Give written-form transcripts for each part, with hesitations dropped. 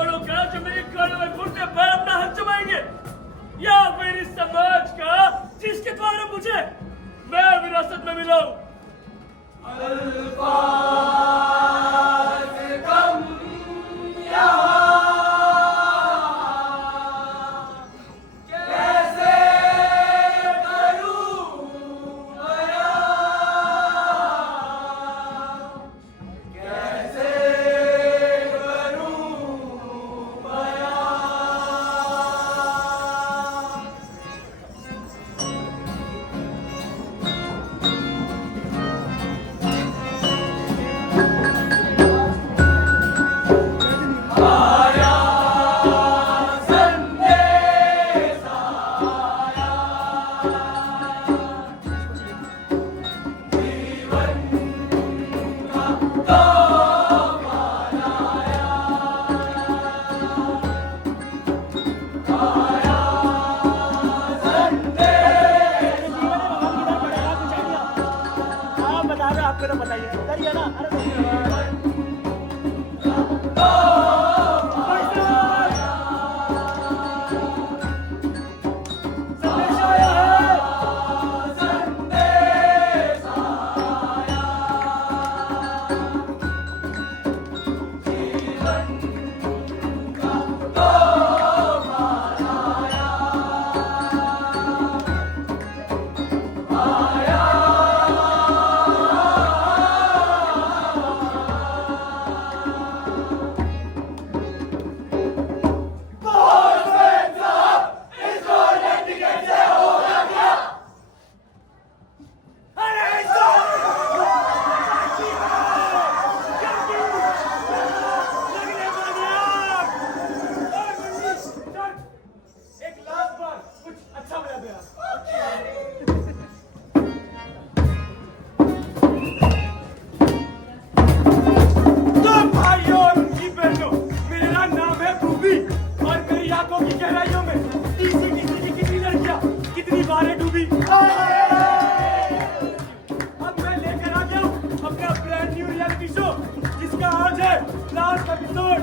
करोड़ों का जो मेरी गाड़ियों में घूमते पर अपना हाथ जमाएंगे, या फिर इस समाज का जिसके द्वारा मुझे मैं विरासत में मिला हूं। आपको तो बताइए करिए ना। डूबी। अब मैं लेकर आ गया हूँ अपना ब्रांड न्यू रियलिटी शो, जिसका आज है लास्ट एपिसोड।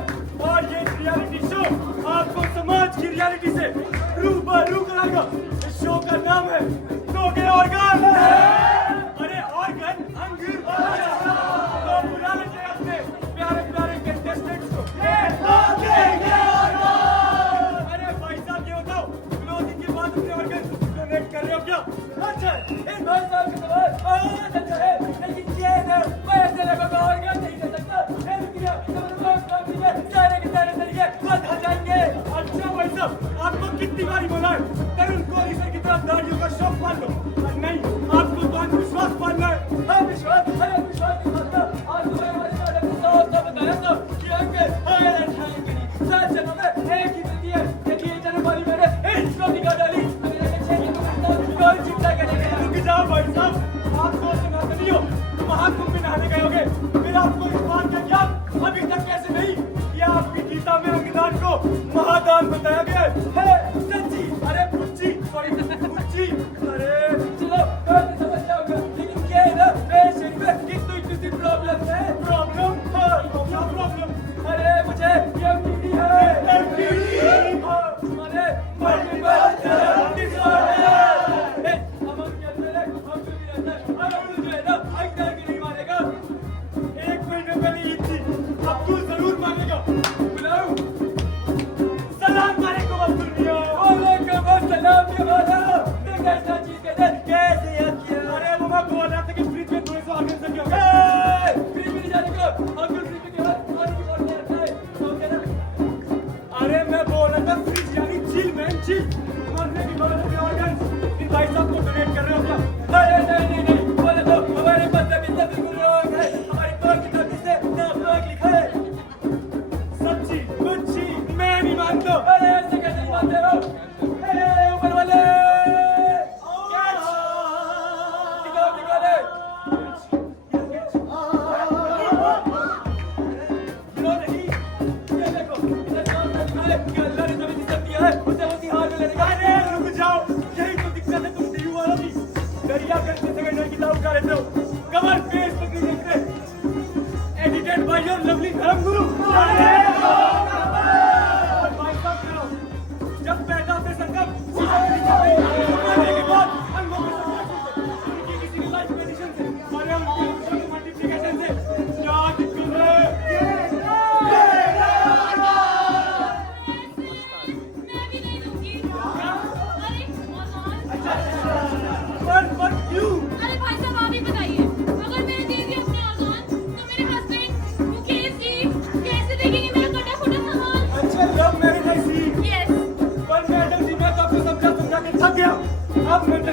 और ये रियलिटी शो आपको समाज की रियलिटी से रूबरू कराएगा। इस शो का नाम है दोगे ऑर्गन। अरे ऑर्गन अंग। तो बुला लीजिए अपने प्यारे प्यारे कंटेस्टेंट्स को। अरे भाई साहब ये बताओ, क्लोजिंग के बाद अपने ऑर्गन डोनेट कर रहे हो क्या? अच्छा इन भाई साहब के सवाल बहुत अच्छा है, लेकिन ये ना मैं ऐसे लोगों को ऑर्गन नहीं दे सकता। सारे के सारे तरीके बंद हो जाएंगे। अच्छा भाई साहब, आपको कितनी बारी बोला है तरुण कोहली सर की तरफ दाढ़ियों का शौक पाल लो? नहीं, आपको तो अंधविश्वास पालना है। विश्वास नहीं पालता। आज तुम्हें हमारे साथ बताया था कि अंकल सात जन्मों में एक ही जिंदगी है। देखिए जन्म वाली मैंने इंच को निकाल डाली। चिंता करने के रुक जाओ भाई साहब, आपको सुनाते नहीं हो तो महाकुंभ में नहाने गए होगे, फिर आपको इस बात का ज्ञान अभी तक कैसे नहीं कि आपकी गीता में अंगदान को महादान बताया गया है? सच्ची? अरे पुच्ची, सॉरी पुच्ची। अरे चलो समझ जाओगे, लेकिन क्या है ना पेशेंट में इतनी सी प्रॉब्लम है। प्रॉब्लम? क्या प्रॉब्लम? अरे मुझे एमटीडी है। एमटीडी? अरे मल्टीपल डिसऑर्डर। एक महीने पहले ईद थी, अब्दुल जरूर मानेगा। बुलाओ। सलाम वालेकुम अब्दुल मियां। वालेकुम अस्सलाम या वाला। कैसा चीज के दिन कैसे याद किया? अरे वो मैं बोल रहा था कि फ्रिज में थोड़े से ऑर्गन से क्या होगा? फ्रिज में नहीं जाने को, अब्दुल फ्रिज में क्या पानी की बोतल रखा है, ओके ना? अरे मैं बोल रहा था फ्रिज यानी चिल मैन चिल। मरने की बात है ऑर्गन इन भाई साहब को डोनेट कर रहे हो क्या? अरे नहीं बोले तो हमारे पास बिल्कुल रॉन्ग है। हमारी बात की तरफ से नापाक लिखा है। सच्ची कुच्ची मैं नहीं मानता। अरे ऐसे कैसे नहीं मानते हो? ऊपर वाले दिखाओ दे। नहीं ये देखो, इधर कौन सा है कि अल्लाह ने जो दिक्कत दिया है उसे उसी हाल में लेने का। अरे रुक जाओ, यही तो दिक्कत है तुम टीवी वालों की। दरिया करते सेकंड की दाव का रहते हो, कमर फेसबुक नहीं देखते। एडिटेड बाय योर लवली धर्मगुरु।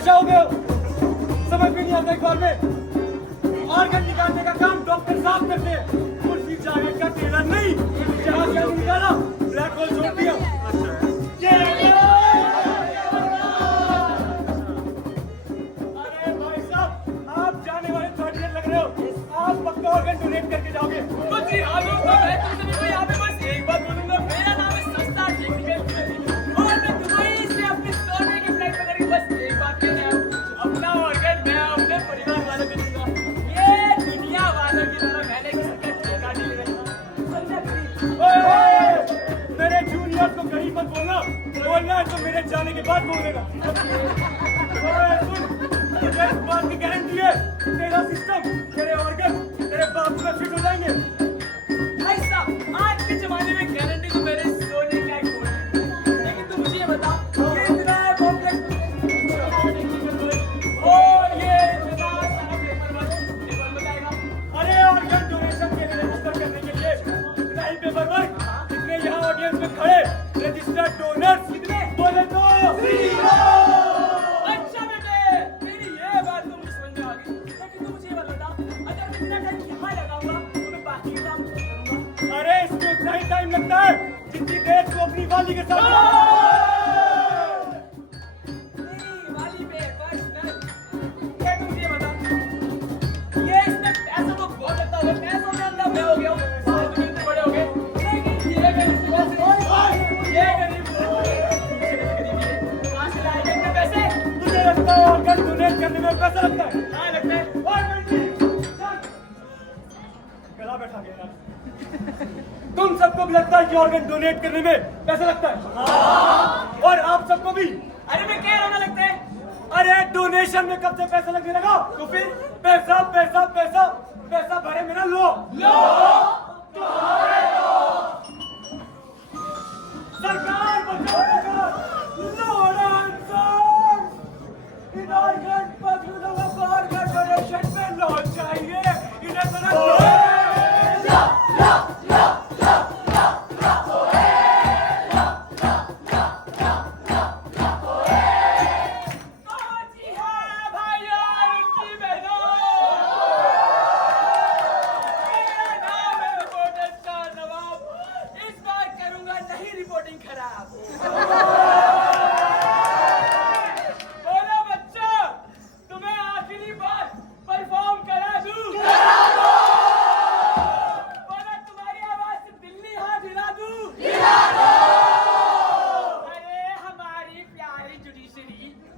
नशा हो गए हो, समझ में नहीं आता एक बार में। ऑर्गन निकालने का काम डॉक्टर साहब करते हैं, कुर्सी जाने का टेलर नहीं। जहाँ से निकाला ब्लैक होल छोड़ दिया। अरे भाई साहब, आप जाने वाले थर्ड ईयर लग रहे हो, आप पक्का ऑर्गन डोनेट करके जाओगे। तो जी हाँ दोस्तों, मैं तुम सभी को यहाँ पे बस एक बात बोलूंगा, मेरा नाम है सस्ता टेक्निकल और मैं दुबई से अपनी सोने की फ्लाइट पकड़ के बस एक बात कहने आया हूँ, अपना ऑर्गन मैं अपने परिवार वालों को दूंगा। ये दुनिया वालों की तरह मैंने किसी का ठेका नहीं ले रखा। ओए, मेरे जूनियर को गरीब मत बोलना, बोलना है तो मेरे जाने के बाद बोलेगा। ओए सुन, मुझे इस बात की गारंटी है, तेरा सिस्टम, तेरे ऑर्गन, तेरे बाप में फिट हो जाएंगे। भाई साहब, आज के जमाने में गारंटी तो मेरे सोने का ही कोई नहीं। लेकिन तुम मुझे ये बता, ये इतना कॉम्प्लेक्स ओ ये इतना सारा पेपर वर्क कौन बताएगा? अरे ऑर्गन डोनेशन के लिए रजिस्टर करने के लिए इतना ही पेपर वर्क, जितने यहाँ ऑडियंस में खड़े रजिस्टर्ड डोनर्स कितने बोले तो अच्छा बेटे, मेरी ये बात तो मुझे समझ में आ गई। लेकिन तुम मुझे ये बता, अगर मैं इतना टाइम यहाँ लगाऊंगा तो मैं बाकी काम करूंगा। अरे इसमें उतना ही टाइम लगता है जितनी देर तू अपनी वाली के साथ। मेरी वाली पे पर्सनल, ये तुम मुझे बता, ये इसमें पैसा तो बहुत लगता होगा, पैसों में अंदर मैं हो गया हूँ, सारे दुनिया में बड़े हो गए, लेकिन ये गरीब कहाँ से लाएगा इतने पैसे? तुझे लगता है ऑर्गन डोनेट करने में पैसा लगता है? हाँ लगता है। गला बैठा गया यार। तुम सबको भी लगता है कि ऑर्गन डोनेट करने में पैसा लगता है? और आप सबको भी? अरे मैं कह रहा हूँ ना लगता है। अरे डोनेशन में कब से पैसा लगने लगा? तो फिर पैसा पैसा पैसा पैसा भरे मेरा लो सरकार बचाओ सरकार, लॉर्ड आंसर इन ऑर्गन पत्रों को ऑर्गन डोनेशन में लॉ चाहिए, इन्हें बना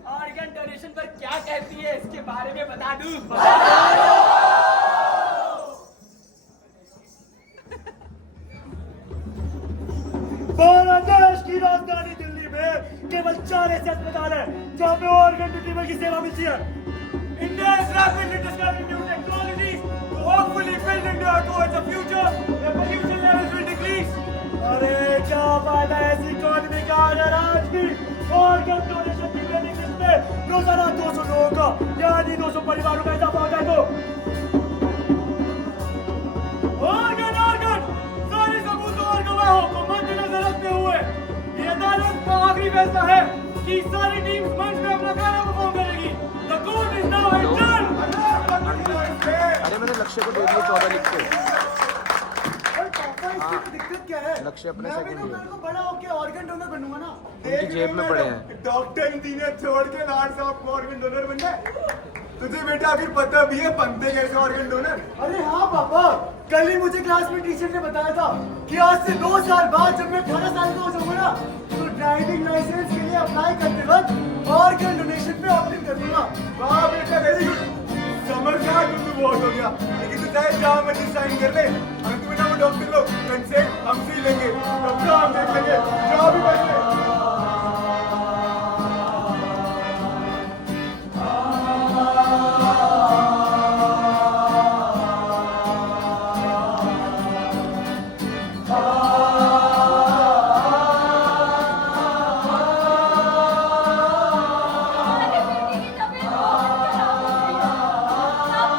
ऑर्गन डोनेशन पर क्या कहती है इसके बारे में बता दूं। बांग्लादेश की राजधानी दिल्ली में केवल 4 ऐसे अस्पताल है जहाँ पे ऑर्गन रिट्रीवल की सेवा मिलती है। India is rapidly discovering new technologies to hopefully build India towards a future where pollution levels will decrease. अरे क्या फायदा ऐसी इकोनॉमी का अगर आज भी ऑर्गन डोनेशन की ट्रेनिंग में रोजाना 200 लोगों का यानी 200 परिवारों का इजाफा होता है तो ऑर्गन ऑर्गन सारे सबूत और गवाहों को मद्देनजर रखते हुए ये अदालत का आखिरी फैसला है कि सारी टीम मंच में अपना गाना परफॉर्म करेगी। The court is now adjourned. अरे मैंने लक्ष्य को दे दिए 14 लिख के। दिक्कत क्या है? लक्ष्य अपने मैं भी सेकंड तो ईयर। कल को बड़ा होके ऑर्गन डोनर बनूंगा ना। उनकी जेब में पड़े हैं। डॉक्टर इंजीनियर छोड़ के लाड साहब को ऑर्गन डोनर बनना है। तुझे बेटा अभी पता भी है बनते कैसे ऑर्गन डोनर? अरे हाँ पापा, कल ही मुझे क्लास में टीचर ने बताया था कि आज से 2 साल बाद जब मैं 18 साल का हो जाऊंगा ना तो ड्राइविंग लाइसेंस के लिए अप्लाई करते वक्त ऑर्गन डोनेशन पे ऑप्ट इन कर दूंगा। वाह बेटा वेरी गुड, समझदार तू बहुत हो गया। लेकिन तू चाहे जहाँ मर्जी साइन कर ले, हम तुम्हें ना वो डॉक्टर लोग कंसेंट हमसे ही लेंगे, तब हम देख लेंगे जहाँ भी बैठ ले।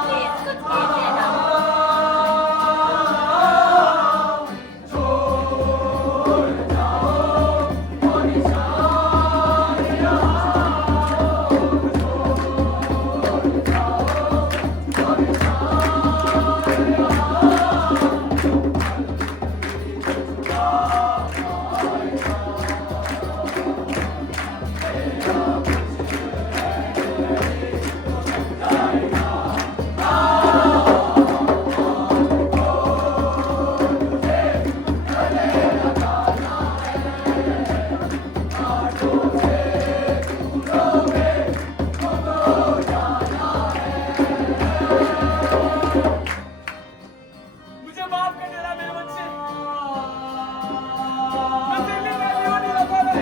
प्लीज कुछ कीजिए ना। मुझे माफ कर देना मेरे बच्चे। मैं तेरे लिए पहले वो नहीं रखा था।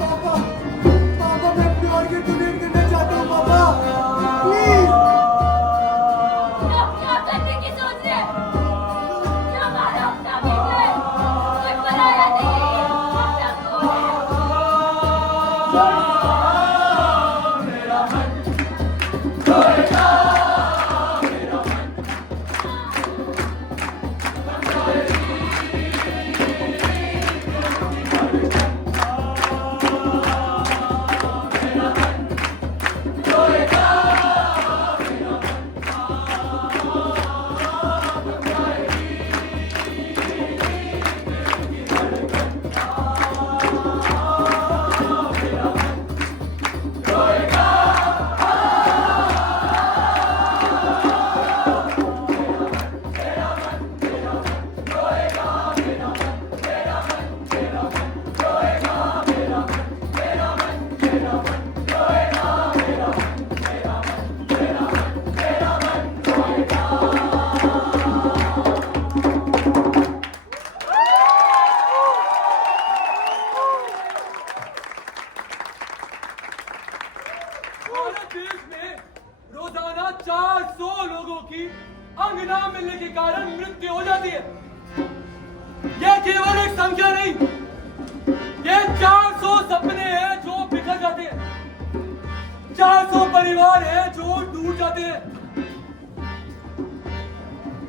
पापा पापा मैं अपने ऑर्गन डोनेट करना चाहता हूँ पापा प्लीज क्या करने की सोच रहे हैं? क्या हमारा अपना बेटा है? कोई पराया नहीं है ये, अपना कोई है। भारत देश में रोजाना 400 लोगों की अंग ना मिलने के कारण मृत्यु हो जाती है। यह केवल एक संख्या नहीं, ये 400 सपने हैं जो बिखर जाते हैं, 400 परिवार हैं जो टूट जाते हैं।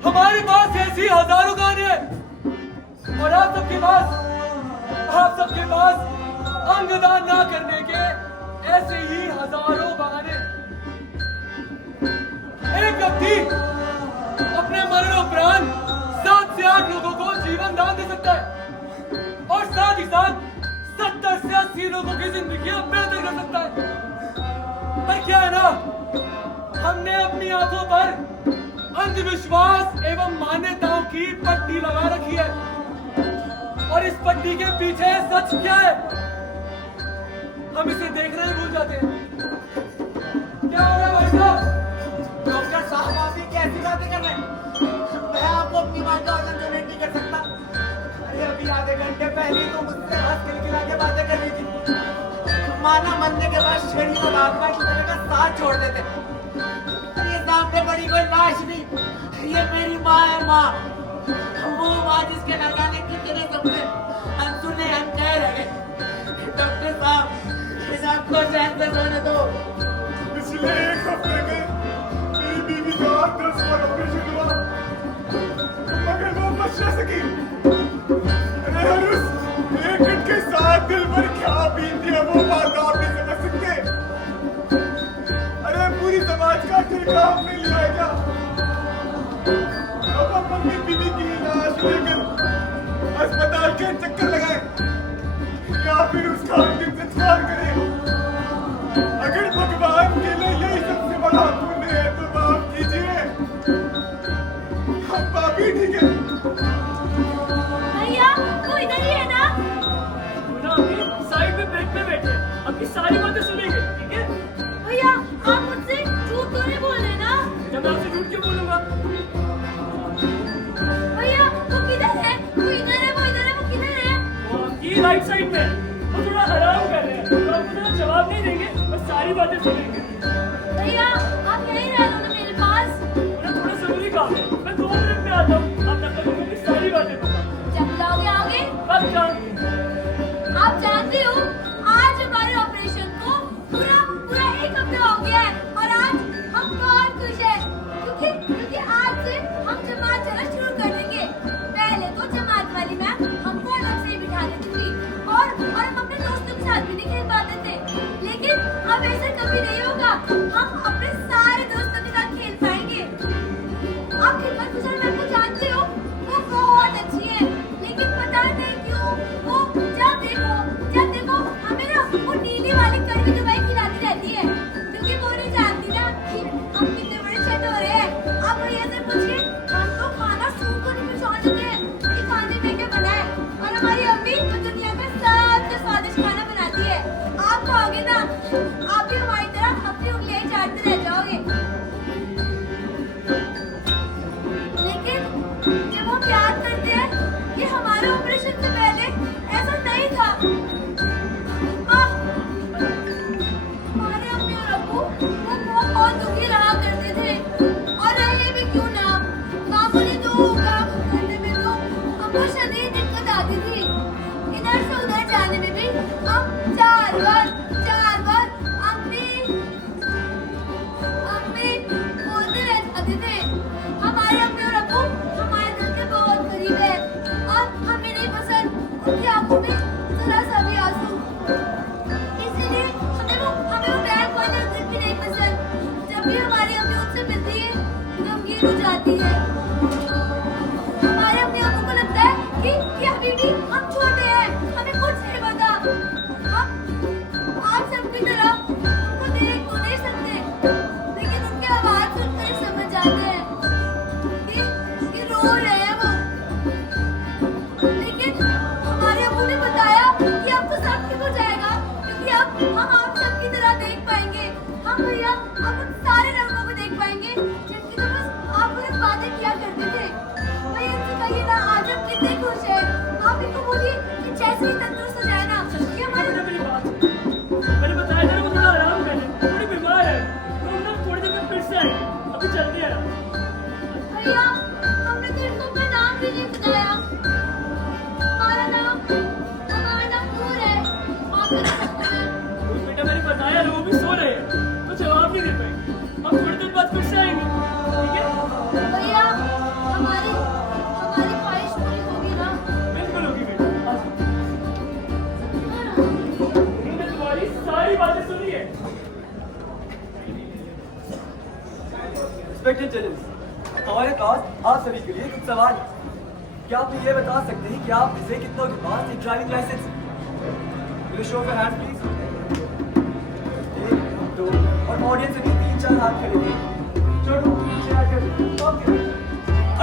हमारे पास ऐसी हजारों कहानियां हैं और आप सबके पास अंगदान ना करने के ऐसे ही हजारों बहाने। एक व्यक्ति अपने मरणोपरांत 7 से 8 लोगों को जीवन दान दे सकता है और साथ ही साथ 70 से 80 लोगों की जिंदगियां बेहतर कर सकता है। पर क्या है ना, हमने अपनी आंखों पर अंधविश्वास एवं मान्यताओं की पट्टी लगा रखी है और इस पट्टी के पीछे सच क्या है हम इसे देखना ही भूल जाते हैं। क्या हो रहा है भाई साहब? डॉक्टर साहब आप ये कैसी बातें कर रहे हैं? मैं आपको अपनी मां का ऑर्गन डोनेट नहीं कर सकता। अरे अभी आधे घंटे पहले ही तो मुझसे हंस खिलखिला के बातें कर रही थी। माना मरने के बाद शरीर और आत्मा की तरह का साथ छोड़ देते। ये सामने पड़ी कोई लाश नहीं, ये मेरी माँ है, माँ। वो माँ जिसके न जाने कितने सपने अनसुने हम कह रहे। डॉक्टर साहब इस आपको चैन से सोने दो। पिछले 1 हफ्ते में मेरी बीवी का 10 बार ऑपरेशन हुआ मगर वो बच न सकी। अरे हरुस, एक मिनट के साथ दिल भर क्या बीती है वो बात आप नहीं समझ सकते। अरे पूरी समाज का ठेका हमने लिया है क्या? अब हम अपनी बीवी की लाश लेकर अस्पताल के चक्कर लगाए या फिर उसका अंतिम संस्कार करें। अगर भगवान के लिए यही सबसे बड़ा पुण्य है तो माफ कीजिए, हम पापी ठीक है। भैया वो इधर ही है ना? साइड में बेड पे बैठे, आपकी सारी बातें सुनेंगे, ठीक है? भैया आप मुझसे झूठ तो नहीं बोल रहे ना? जब मैं आपसे झूठ क्यों बोलूंगा? भैया वो किधर है? वो इधर है, वो इधर है, वो किधर है? वो आपकी राइट साइड में, वो थोड़ा आराम कर रहे हैं, तो आपको थोड़ा जवाब नहीं देंगे, बस सारी बातें सुनेंगे। भैया आप यहीं रह लो ना मेरे पास। मुझे थोड़ा जरूरी काम है, मैं 2 मिनट में आता हूँ। आप तब तक मुझे सारी बातें बताओ। जब लाओगे आओगे? कब जाऊँ? आप जानते हो आज हमारे ऑपरेशन को पूरा पूरा 1 हफ्ता हो गया है और आज हम बहुत खुश हैं क्योंकि आज से हम जमात चलना शुरू कर देंगे। पहले तो जमात वाली मैम हमको अलग से बिठा देती थी और हम अपने दोस्तों के साथ भी नहीं खेल पाते थे, लेकिन अब ऐसा कभी नहीं होगा। हम अपने सारे दोस्तों के साथ खेल पाएंगे। आप खिदमत गुजार मैम को जानते हो, वो बहुत अच्छी है, लेकिन पता नहीं क्यों वो जब देखो हमें ना वो नीली वाली कड़वी दवाई खिलाती रहती है, क्योंकि वो नहीं जानती ना कि हम कितने बड़े चटोरे हैं। आप भैया से पूछिए, हम तो खाना सूख को नहीं पहचान लेते हैं कि खाने में क्या बना है। और हमारी अम्मी तो दुनिया में सबसे स्वादिष्ट खाना बनाती है। आप खाओगे ना, आप भी हमारी तरह अपनी उंगलियां चाटते रह जाओगे। लेकिन जब हम याद करते हैं कि हमारे ऑपरेशन से पहले ऐसा नहीं था। हमारे अम्मी और अब्बू वो बहुत दुखी रहा करते थे और रहे भी क्यों ना। मामूली तो काम करने में तो हमको शदीद दिक्कत आती थी। इधर से उधर जाने में भी हम चार बार अम्मी बोलते रहते थे। हमारे अम्मी और अब्बू हमारे दिल के बहुत करीब है और हमें नहीं पसंद उनकी आंखों में जरा सा भी आंसू। इसीलिए हमें वो बैंक वाले दिन भी नहीं पसंद। जब भी हमारी अम्मी उनसे मिलती है गमगीन हो जाती है। हमारे अम्मी अब्बू को लगता है कि अभी भी हम छोटे हैं, हमें कुछ नहीं पता। हम आप सबकी तरह उनको देख तो नहीं सकते, लेकिन उनकी आवाज सुनकर ही समझ जाते हैं कि रो रहे हैं वो। लेकिन हमारे अब्बू ने बताया कि अब तो सब ठीक हो जाएगा, क्योंकि अब हम आप सबकी तरह देख पाएंगे। हम भैया अब उन सारे लोगों को देख पाएंगे जिनकी तो बस आप उन्हें बातें किया करते थे। भैया इनसे कहिए ना आज हम कितने खुश हैं। आप इनको बोलिए कि जैसे ही तंदुरुस्त हो जाए ना कि हमारे मेरी बात मैंने बताया था ना, वो थोड़ा आराम कर ले, थोड़ी बीमार है, तो हम लोग थोड़ी देर में फिर से आएंगे। अभी चलते हैं। भैया हमने तो इनको अपना नाम भी नहीं बताया। हमारा नाम नूर है। आप बता सकते हैं? बेटा मैंने बताया ना, वो भी सो रहे हैं तो जवाब नहीं दे पाएंगे। हम थोड़ी देर बाद फिर से आएंगे, ठीक है? भैया हमारी ख्वाहिश पूरी होगी ना? बिल्कुल होगी बेटा। मैंने तुम्हारी सारी बातें सुनी है। इंस्पेक्टर जनरल, हमारे पास आप सभी के लिए कुछ सवाल है। क्या आप ये बता सकते हैं कि आप से कितनों के पास एक ड्राइविंग लाइसेंस है? Will you show your hand, please? 1, 2 और ऑडियंस से भी 3-4 हाथ करेंगे। छोड़ो, पीछे हाथ कर। ओके।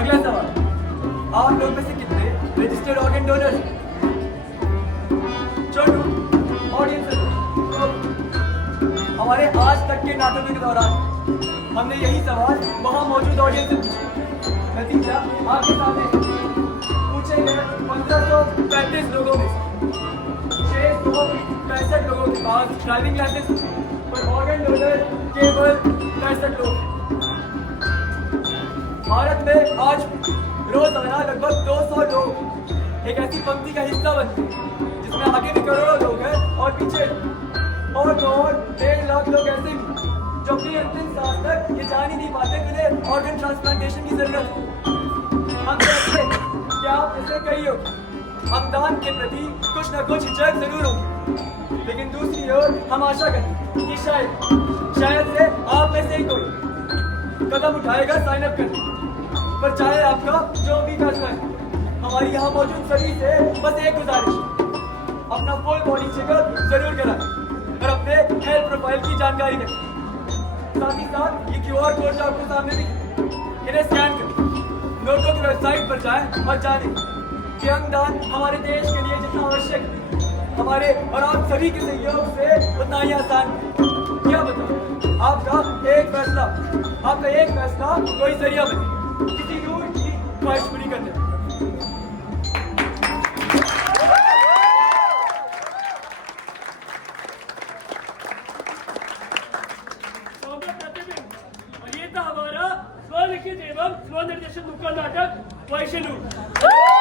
अगला सवाल, आप लोग में से कितने रजिस्टर्ड ऑर्गन डोनर हैं? छोड़ो, ऑडियंस से। हमारे आज तक के नाटकों के दौरान हमने यही सवाल वहाँ मौजूद ऑडियंस से पूछा। नतीजा आपके सामने है। पूछे गए 1535 लोगों में 665 लोगों के पास ड्राइविंग लाइसेंस और ऑर्गन डोनर केवल 65 लोग हैं। भारत में आज रोजाना लगभग 200 लोग एक ऐसी पंक्ति का हिस्सा बनते हैं जिसमें आगे भी करोड़ों लोग हैं और पीछे और 1.5 लाख लोग ऐसे भी जो अपनी अंतिम सांस तक ये जान ही नहीं पाते कि उन्हें ऑर्गन ट्रांसप्लांटेशन की जरूरत है। हम कहते हैं कि आप इसे कही होगी, हम दान के प्रति कुछ न कुछ हिचक जरूर होगी, लेकिन दूसरी ओर हम आशा करते हैं कि शायद से आप में से ही कोई कदम उठाएगा साइन अप करने। पर चाहे आपका जो भी फैसला है, हमारी यहाँ मौजूद सभी से बस एक गुजारिश, अपना फुल बॉडी चेकअप जरूर कराएं और अपने हेल्थ प्रोफाइल की जानकारी रखें। साथ ही साथ ये QR कोड जो आपके सामने भी इन्हें स्कैन करें। नोटो की वेबसाइट पर जाएं और जानें कि अंगदान हमारे देश के लिए जितना आवश्यक है, हमारे और आप सभी के सहयोग से उतना ही आसान है। क्या बताओ, आपका एक फैसला कोई जरिया बने किसी दूर की ख्वाहिश पूरी करने में। स्वनिर्देशित नुक्कड़ नाटक वैश्य लूट